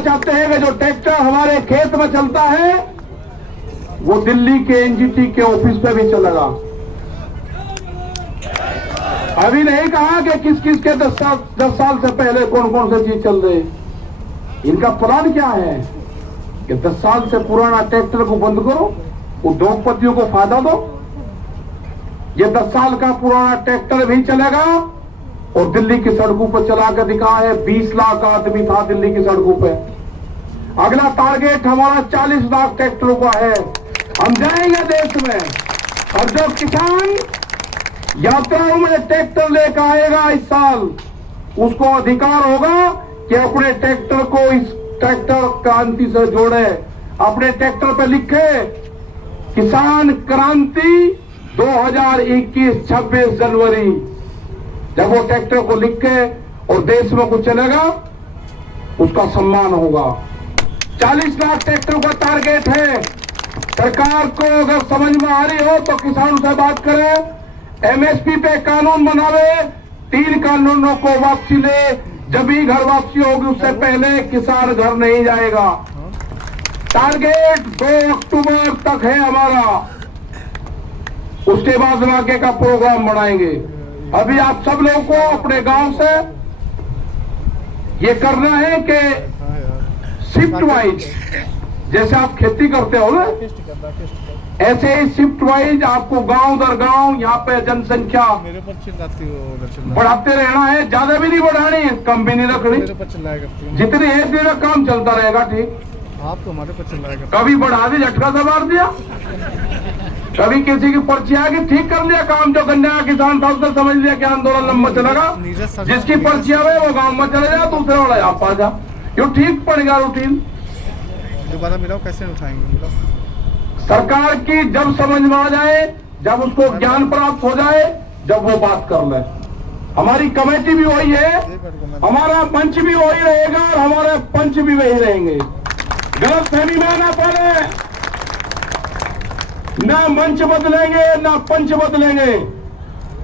चाहते हैं कि जो ट्रैक्टर हमारे खेत में चलता है वो दिल्ली के एनजीटी के ऑफिस पे भी चलेगा। अभी नहीं कहा कि किस किस के 10 साल से पहले कौन कौन सी चीज चल रही। इनका प्लान क्या है कि 10 साल से पुराना ट्रैक्टर को बंद करो, उद्योगपतियों को फायदा दो। ये 10 साल का पुराना ट्रैक्टर भी चलेगा और दिल्ली की सड़कों पर चला कर दिखा है। 20 लाख आदमी था दिल्ली की सड़कों पे। अगला टारगेट हमारा 40 लाख ट्रैक्टरों का है। हम जाएंगे देश में, और जो किसान यात्राओं में ट्रैक्टर लेकर आएगा इस साल, उसको अधिकार होगा कि अपने ट्रैक्टर को इस ट्रैक्टर क्रांति से जोड़े। अपने ट्रैक्टर पे लिखे किसान क्रांति 2021 26 जनवरी। जब वो ट्रैक्टर को लिखे और देश में कुछ चलेगा, उसका सम्मान होगा। 40 लाख ट्रैक्टर का टारगेट है। सरकार को अगर समझ में आ रही हो तो किसानों से बात करें, एमएसपी पे कानून बनावे, 3 कानूनों को वापसी ले। जब भी घर वापसी होगी उससे पहले किसान घर नहीं जाएगा। टारगेट 2 अक्टूबर तक है हमारा, उसके बाद आगे का प्रोग्राम बनाएंगे। अभी आप सब लोगों को अपने गांव से ये करना है कि शिफ्ट वाइज, जैसे आप खेती करते हो ना, ऐसे ही शिफ्ट वाइज आपको गांव दर गांव यहाँ पे जनसंख्या बढ़ाते रहना है। ज्यादा भी नहीं बढ़ानी, कम भी नहीं रखनी। जितनी है तेरा काम चलता रहेगा। ठीक, आप तो हमारे पर चिल्लाएगा। कभी बढ़ा दी, झटका सा मार दिया, कभी किसी की पर्ची आ गई, ठीक कर लिया काम। जो गन्ने का किसान था उसने समझ लिया कि आंदोलन लंबा चलेगा, जिसकी पर्ची आवे वो गांव में चले जा, दूसरे वाला यहाँ पा जा। यो ठीक पड़ेगा रूटीन। दोबारा मिलाओ, कैसे उठाएंगे? मिलाओ। सरकार की जब समझ में आ जाए, जब उसको ज्ञान प्राप्त हो जाए, जब वो बात कर ले। हमारी कमेटी भी वही है, हमारा मंच भी वही रहेगा और हमारे पंच भी वही रहेंगे। गलत फहमी में ना पड़े, ना मंच बदलेंगे ना पंच बदलेंगे।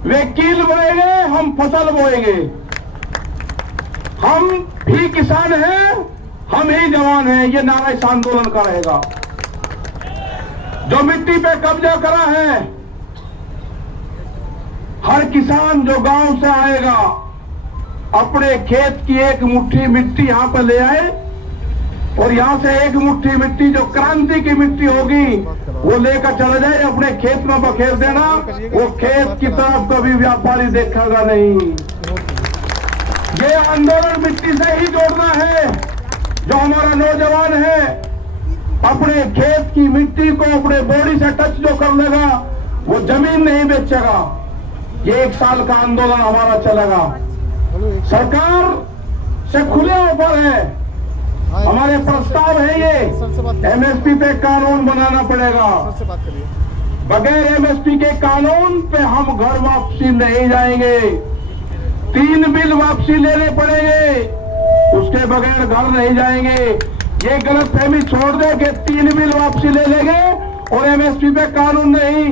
वे कील बोएंगे, हम फसल बोएंगे। हम भी किसान हैं, हम ही जवान हैं। ये नारा इस आंदोलन का रहेगा। जो मिट्टी पे कब्जा करा है, हर किसान जो गांव से आएगा अपने खेत की एक मुट्ठी मिट्टी यहां पर ले आए, और यहां से एक मुट्ठी मिट्टी जो क्रांति की मिट्टी होगी वो लेकर चला जाए, अपने खेत में बखेर देना। वो खेत की तरफ कभी व्यापारी देखेगा नहीं। ये आंदोलन मिट्टी से ही जोड़ना है। जो हमारा नौजवान है अपने खेत की मिट्टी को अपने बॉडी से टच जो कर लेगा वो जमीन नहीं बेचेगा। ये 1 साल का आंदोलन हमारा चलेगा। सरकार से खुले ऑफर है, हमारे प्रस्ताव है। ये एमएसपी पे कानून बनाना पड़ेगा। बगैर एमएसपी के कानून पे हम घर वापसी नहीं जाएंगे। 3 बिल वापसी लेने पड़ेंगे, उसके बगैर घर नहीं जाएंगे। ये गलतफहमी छोड़ दे कि 3 बिल वापसी ले लेंगे और एमएसपी पे कानून नहीं।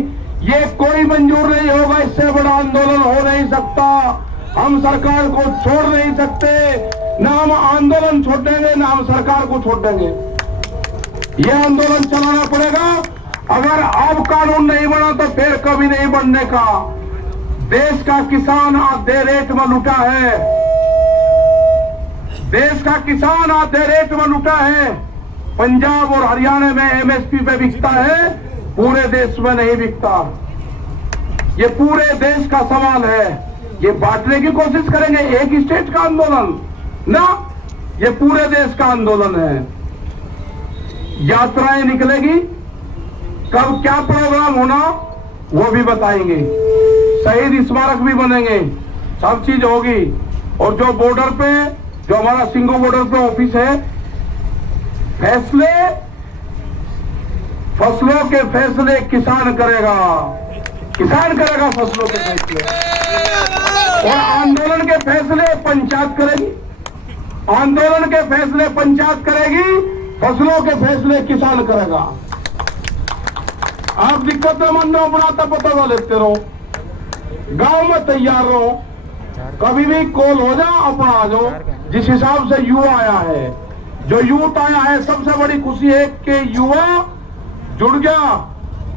ये कोई मंजूर नहीं होगा। इससे बड़ा आंदोलन हो नहीं सकता। हम सरकार को छोड़ नहीं सकते, ना हम आंदोलन छोड़ेंगे ना हम सरकार को छोड़ देंगे। ये आंदोलन चलाना पड़ेगा। अगर अब कानून नहीं बना तो फिर कभी नहीं बनने का। देश का किसान आधे रेट में लुटा है। देश का किसान आधे रेट में लुटा है। पंजाब और हरियाणा में एमएसपी पे बिकता है, पूरे देश में नहीं बिकता। ये पूरे देश का सवाल है। ये बांटने की कोशिश करेंगे एक स्टेट का आंदोलन ना, ये पूरे देश का आंदोलन है। यात्राएं निकलेगी, कब क्या प्रोग्राम होना वो भी बताएंगे। शहीद स्मारक भी बनेंगे, सब चीज होगी। और जो बॉर्डर पे, जो हमारा सिंगो बॉर्डर पे ऑफिस है, फैसले फसलों के फैसले किसान करेगा। किसान करेगा फसलों के फैसले, और आंदोलन के फैसले पंचायत करेगी। आंदोलन के फैसले पंचायत करेगी, फसलों के फैसले किसान करेगा। आप दिक्कत मंद हो, बनाता पता लेते रहो, गांव में तैयार रहो। कभी भी कॉल हो जाओ, अपना आ जाओ। जिस हिसाब से युवा आया है, जो यूथ आया है, सबसे बड़ी खुशी है कि युवा जुड़ गया।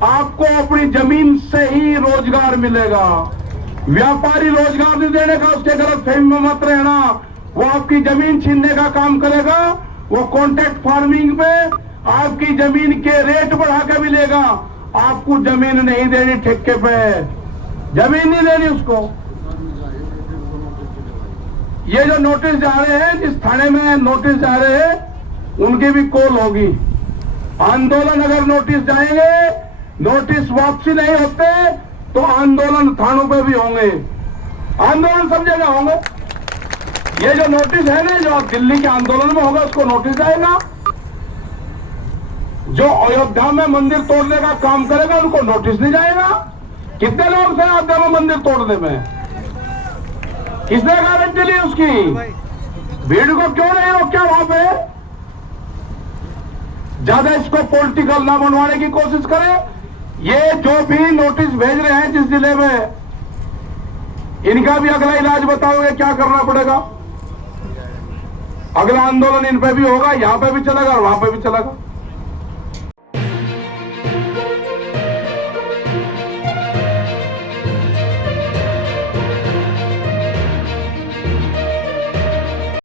आपको अपनी जमीन से ही रोजगार मिलेगा। व्यापारी रोजगार नहीं देने का, उसके गलत फहमी में मत रहना। वो आपकी जमीन छीनने का काम करेगा। वो कॉन्ट्रैक्ट फार्मिंग पे आपकी जमीन के रेट बढ़ा के भी लेगा। आपको जमीन नहीं देनी, ठेके पे जमीन नहीं देनी उसको। ये जो नोटिस जा रहे हैं, जिस थाने में नोटिस जा रहे हैं, उनकी भी कॉल होगी। आंदोलन अगर नोटिस जाएंगे, नोटिस वापसी नहीं होते तो आंदोलन थानों पे भी होंगे। आंदोलन सब जगह होंगे। ये जो नोटिस है ना, जो दिल्ली के आंदोलन में होगा, उसको नोटिस जाएगा। जो अयोध्या में मंदिर तोड़ने का काम करेगा, उनको नोटिस नहीं जाएगा। कितने लोग थे अयोध्या में मंदिर तोड़ने में? किसने गारंटी ली उसकी? भीड़ को क्यों नहीं रोका वहां पे? ज्यादा इसको पॉलिटिकल ना बनवाने की कोशिश करें। ये जो भी नोटिस भेज रहे हैं जिस जिले में, इनका भी अगला इलाज बताओगे क्या करना पड़ेगा। अगला आंदोलन इन पे भी होगा, यहां पे भी चलेगा और वहां पे भी चलेगा।